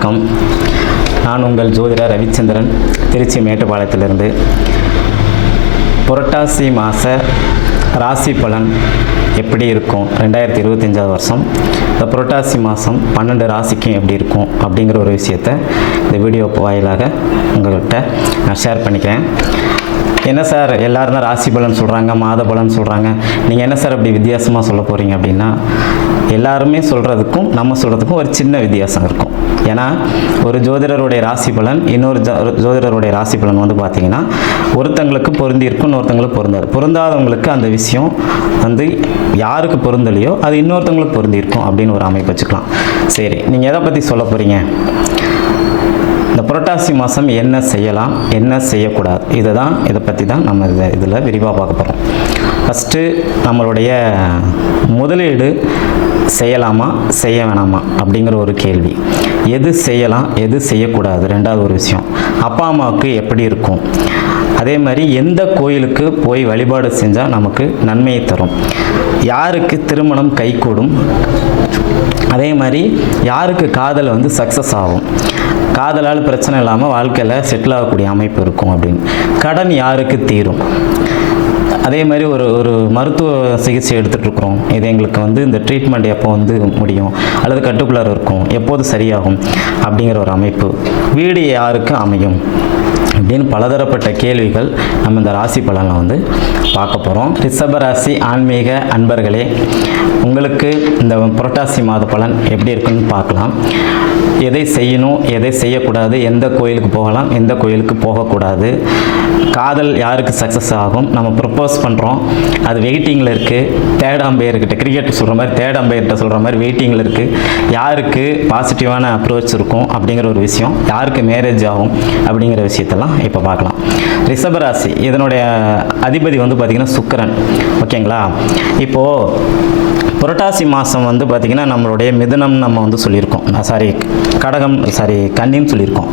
வணக்கம். நான் உங்கள் ஜோதிடர் ரவிச்சந்திரன், திருச்சி மேட்டுப்பாளையத்திலிருந்து. புரட்டாசி மாத ராசி பலன் எப்படி இருக்கும் 2025 வருஷம், இந்த புரட்டாசி மாதம் 12 ராசிக்கும் எப்படி இருக்கும் அப்படிங்கிற ஒரு விஷயத்தை இந்த வீடியோ வாயிலாக உங்கள்கிட்ட நான் ஷேர் பண்ணிக்கிறேன். என்ன சார் எல்லோரும் தான் ராசி பலன் சொல்கிறாங்க, மாத பலன் சொல்கிறாங்க, நீங்கள் என்ன சார் அப்படி வித்தியாசமாக சொல்ல போகிறீங்க அப்படின்னா, எல்லாருமே சொல்கிறதுக்கும் நம்ம சொல்கிறதுக்கும் ஒரு சின்ன வித்தியாசம் இருக்கும். ஏன்னா ஒரு ஜோதிடருடைய ராசி பலன் இன்னொரு ஜோதிடருடைய ராசி பலன் வந்து பார்த்திங்கன்னா ஒருத்தங்களுக்கு பொருந்தி இருக்கும், இன்னொருத்தங்களுக்கு பொருந்தாது. பொருந்தாதவங்களுக்கு அந்த விஷயம் வந்து யாருக்கு பொருந்தலையோ அது இன்னொருத்தவங்களுக்கு பொருந்தி இருக்கும் அப்படின்னு ஒரு அமைப்பு வச்சுக்கலாம். சரி, நீங்கள் எதை பற்றி சொல்ல போகிறீங்க, இந்த புரட்டாசி மாதம் என்ன செய்யலாம், என்ன செய்யக்கூடாது, இதை பற்றி தான் நம்ம இதில் விரிவாக பார்க்க போகிறோம். ஃபஸ்ட்டு நம்மளுடைய முதலீடு செய்யலாமா செய்ய வேணாமா அப்படிங்கிற ஒரு கேள்வி. எது செய்யலாம் எது செய்யக்கூடாது, ரெண்டாவது ஒரு விஷயம். அப்பா அம்மாவுக்கு எப்படி இருக்கும், அதே மாதிரி எந்த கோயிலுக்கு போய் வழிபாடு செஞ்சால் நமக்கு நன்மையை தரும், யாருக்கு திருமணம் கைகூடும், அதே மாதிரி யாருக்கு காதல் வந்து சக்ஸஸ் ஆகும், காதலால் பிரச்சனை இல்லாமல் வாழ்க்கையில் செட்டில் ஆகக்கூடிய அமைப்பு இருக்கும் அப்படின்னு, கடன் யாருக்கு தீரும், அதே மாதிரி ஒரு மருத்துவ சிகிச்சை எடுத்துகிட்ருக்குறோம், இது எங்களுக்கு வந்து இந்த ட்ரீட்மெண்ட் எப்போ வந்து முடியும் அல்லது கட்டுக்குள்ளார இருக்கும், எப்போது சரியாகும் அப்படிங்கிற ஒரு அமைப்பு, வீடு யாருக்கு அமையும் அப்படின்னு பலதரப்பட்ட கேள்விகள் நம்ம இந்த ராசி பலனில் வந்து பார்க்க போகிறோம். ரிஷபராசி ஆன்மீக அன்பர்களே, உங்களுக்கு இந்த புரட்டாசி மாத பலன் எப்படி இருக்குன்னு பார்க்கலாம். எதை செய்யணும் எதை செய்யக்கூடாது, எந்த கோயிலுக்கு போகலாம் எந்த கோயிலுக்கு போகக்கூடாது, காதல் யாருக்கு சக்ஸஸ் ஆகும், நம்ம ப்ரப்போஸ் பண்ணுறோம் அது வெயிட்டிங்கில் இருக்குது, தேர்ட் அம்பையர்கிட்ட கிரிக்கெட் சொல்கிற மாதிரி தேர்ட் அம்பையர்கிட்ட சொல்கிற மாதிரி வெயிட்டிங்கில் இருக்குது, யாருக்கு பாசிட்டிவான அப்ரோச் இருக்கும் அப்படிங்கிற ஒரு விஷயம், யாருக்கு மேரேஜ் ஆகும் அப்படிங்கிற விஷயத்தெல்லாம் இப்போ பார்க்கலாம். ரிஷபராசி இதனுடைய அதிபதி வந்து பார்த்திங்கன்னா சுக்கிரன். ஓகேங்களா, இப்போது புரட்டாசி மாதம் வந்து பார்த்திங்கன்னா நம்மளுடைய மிதுனம் நம்ம வந்து சொல்லியிருக்கோம், கன்னின்னு சொல்லியிருக்கோம்.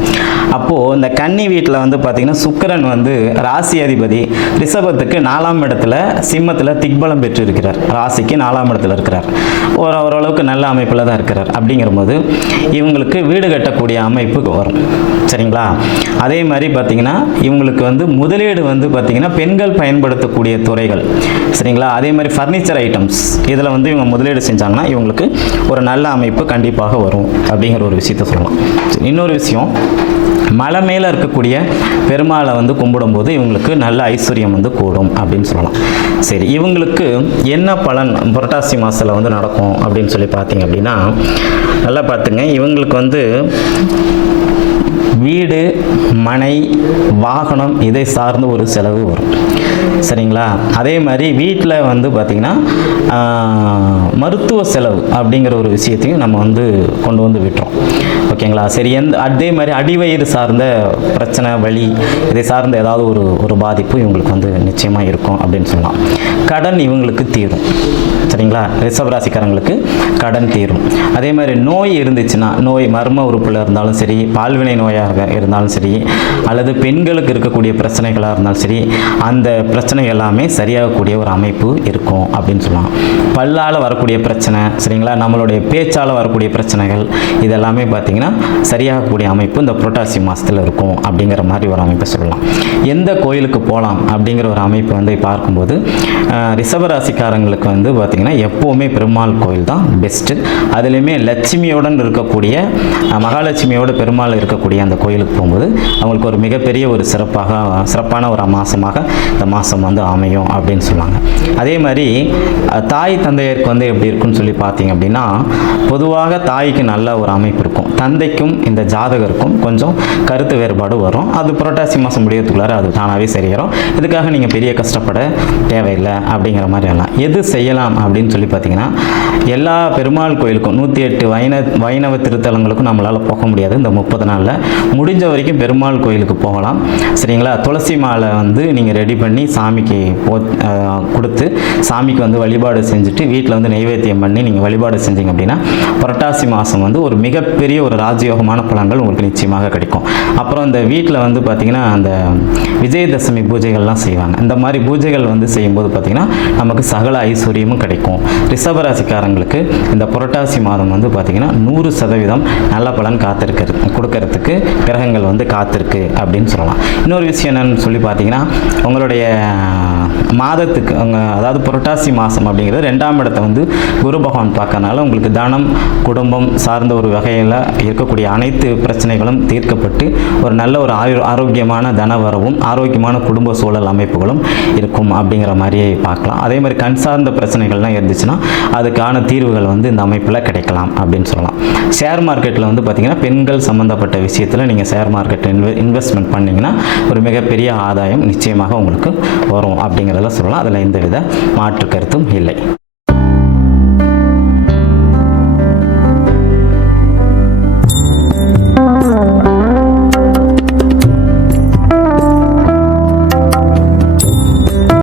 அப்போது இந்த கன்னி வீட்டில் வந்து பார்த்திங்கன்னா சுக்கிரன் வந்து ராசி அதிபதி ரிஷபத்துக்கு 4ஆம் இடத்துல சிம்மத்தில் திக்பலம் பெற்று இருக்கிறார், ராசிக்கு 4ஆம் இடத்துல இருக்கிறார், ஓரளவுக்கு நல்ல அமைப்பில் தான் இருக்கிறார். அப்படிங்கிற போது இவங்களுக்கு வீடு கட்டக்கூடிய அமைப்பு வரும். சரிங்களா, அதே மாதிரி பார்த்திங்கன்னா இவங்களுக்கு வந்து முதலீடு வந்து பார்த்திங்கன்னா பெண்கள் பயன்படுத்தக்கூடிய துறைகள். சரிங்களா, அதே மாதிரி ஃபர்னிச்சர் ஐட்டம்ஸ் இதில் வந்து இவங்க முதலீடு செஞ்சாங்கன்னா இவங்களுக்கு ஒரு நல்ல அமைப்பு கண்டிப்பாக வரும் அப்படிங்கிற ஒரு விஷயத்த சொல்லலாம். இன்னொரு விஷயம், மலை மேலே இருக்கக்கூடிய பெருமாளை வந்து கும்பிடும்போது இவங்களுக்கு நல்ல ஐஸ்வர்யம் வந்து கூடும் அப்படின்னு சொல்லலாம். சரி, இவங்களுக்கு என்ன பலன் புரட்டாசி மாதத்தில் வந்து நடக்கும் அப்படின்னு சொல்லி பார்த்தீங்க அப்படின்னா, நல்லா பார்த்துங்க, இவங்களுக்கு வந்து வீடு மனை வாகனம் இதை சார்ந்து ஒரு செலவு வரும். சரிங்களா, அதே மாதிரி வீட்டில் வந்து பார்த்திங்கன்னா மருத்துவ செலவு அப்படிங்கிற ஒரு விஷயத்தையும் நம்ம வந்து கொண்டு வந்து விட்டுறோம். ஓகேங்களா, சரி, அதே மாதிரி அடிவயிறு சார்ந்த பிரச்சனை வலி இதை சார்ந்த ஏதாவது ஒரு பாதிப்பு இவங்களுக்கு வந்து நிச்சயமாக இருக்கும் அப்படின்னு சொல்லலாம். கடன் இவங்களுக்கு தீரும். சரிங்களா, ரிஷபராசிக்காரங்களுக்கு கடன் தீரும். அதே மாதிரி நோய் இருந்துச்சுன்னா, நோய் மர்ம உறுப்பில் இருந்தாலும் சரி, பால்வினை நோயாக இருந்தாலும் சரி, அல்லது பெண்களுக்கு இருக்கக்கூடிய பிரச்சனைகளாக இருந்தாலும் சரி, அந்த பிரச்சனை எல்லாமே சரியாகக்கூடிய ஒரு அமைப்பு இருக்கும் அப்படின்னு சொல்லலாம். பல்லால் வரக்கூடிய பிரச்சனை, சரிங்களா, நம்மளுடைய பேச்சால் வரக்கூடிய பிரச்சனைகள் இதெல்லாமே பார்த்திங்கன்னா சரியாகக்கூடிய அமைப்பு இந்த புரட்டாசி மாதத்தில் இருக்கும் அப்படிங்கிற மாதிரி ஒரு அமைப்பை சொல்லலாம். எந்த கோயிலுக்கு போகலாம் அப்படிங்கிற ஒரு அமைப்பு வந்து பார்க்கும்போது ரிஷபராசிக்காரங்களுக்கு வந்து பார்த்திங்கன்னா எப்போவுமே பெருமாள் கோயில் தான் பெஸ்ட்டு. அதுலேயுமே லட்சுமியுடன் இருக்கக்கூடிய மகாலட்சுமியோட பெருமாள் இருக்கக்கூடிய அந்த கோயிலுக்கு போகும்போது அவங்களுக்கு ஒரு மிகப்பெரிய ஒரு சிறப்பான ஒரு மாதமாக இந்த மாதம் வந்து அமையும் அப்படின்னு சொல்லுவாங்க. அதே மாதிரி தாய் தந்தையருக்கு வந்து எப்படி இருக்குன்னு சொல்லி பார்த்தீங்க அப்படின்னா, பொதுவாக தாய்க்கு நல்ல ஒரு அமைப்பு இருக்கும், தந்தைக்கும் இந்த ஜாதகருக்கும் கொஞ்சம் கருத்து வேறுபாடு வரும். அது புரட்டாசி மாதம் முடியறதுக்குள்ளார அது தானாகவே சரியாயிரும். இதுக்காக நீங்கள் பெரிய கஷ்டப்பட தேவையில்லை அப்படிங்கிற மாதிரி எல்லாம். எது செய்யலாம் அப்படின்னு சொல்லி பார்த்தீங்கன்னா, எல்லா பெருமாள் கோயிலுக்கும் 108 வைணவ திருத்தலங்களுக்கும் நம்மளால் போக முடியாது இந்த 30 நாளில். முடிஞ்ச வரைக்கும் பெருமாள் கோயிலுக்கு போகலாம். சரிங்களா, துளசி மாலை வந்து நீங்கள் ரெடி பண்ணி சாமிக்கு கொடுத்து சாமிக்கு வந்து வழிபாடு செஞ்சுட்டு வீட்டில் வந்து நைவேத்தியம் பண்ணி நீங்கள் வழிபாடு செஞ்சீங்க அப்படின்னா புரட்டாசி மாதம் வந்து ஒரு மிகப்பெரிய ஒரு ராஜயோகமான பலன்கள் உங்களுக்கு நிச்சயமாக கிடைக்கும். அப்புறம் இந்த வீட்டில் வந்து பார்த்திங்கன்னா அந்த விஜயதசமி பூஜைகள்லாம் செய்வாங்க. இந்த மாதிரி பூஜைகள் வந்து செய்யும்போது பார்த்திங்கன்னா பார்த்திங்கன்னா நமக்கு சகல ஐஸ்வர்யமும் கிடைக்கும். ரிஷபராசிக்காரங்களுக்கு இந்த புரட்டாசி மாதம் வந்து பார்த்திங்கன்னா 100% நல்ல பலன் கொடுக்கறதுக்கு கிரகங்கள் வந்து காத்திருக்கு அப்படின்னு சொல்லலாம். இன்னொரு விஷயம் என்னன்னு சொல்லி பார்த்தீங்கன்னா, உங்களுடைய மாதத்துக்கு அதாவது புரட்டாசி மாதம் அப்படிங்கிறது 2ஆம் இடத்தை வந்து குரு பகவான் பார்க்கறனால உங்களுக்கு தனம் குடும்பம் சார்ந்த ஒரு வகையில் இருக்கக்கூடிய அனைத்து பிரச்சனைகளும் தீர்க்கப்பட்டு ஒரு நல்ல ஒரு ஆரோக்கியமான தன வரவும் ஆரோக்கியமான குடும்ப சூழல் அமைப்புகளும் இருக்கும் அப்படிங்கிற மாதிரியே பார்க்கலாம். அதே மாதிரி கண் சார்ந்த பிரச்சனைகள்லாம் இருந்துச்சுன்னா அதுக்கான தீர்வுகள் வந்து இந்த அமைப்பில் கிடைக்கலாம் அப்படின்னு சொல்லலாம். ஷேர் மார்க்கெட்டில் வந்து பார்த்திங்கன்னா பெண்கள் சம்மந்தப்பட்ட விஷயத்தில் நீங்கள் ஷேர் மார்க்கெட் இன்வெஸ்ட்மெண்ட் பண்ணிங்கன்னா ஒரு மிகப்பெரிய ஆதாயம் நிச்சயமாக உங்களுக்கு வரும் அப்படிங்கிறத சொல்லலாம். அதில் எந்தவித மாற்று கருத்தும் இல்லை.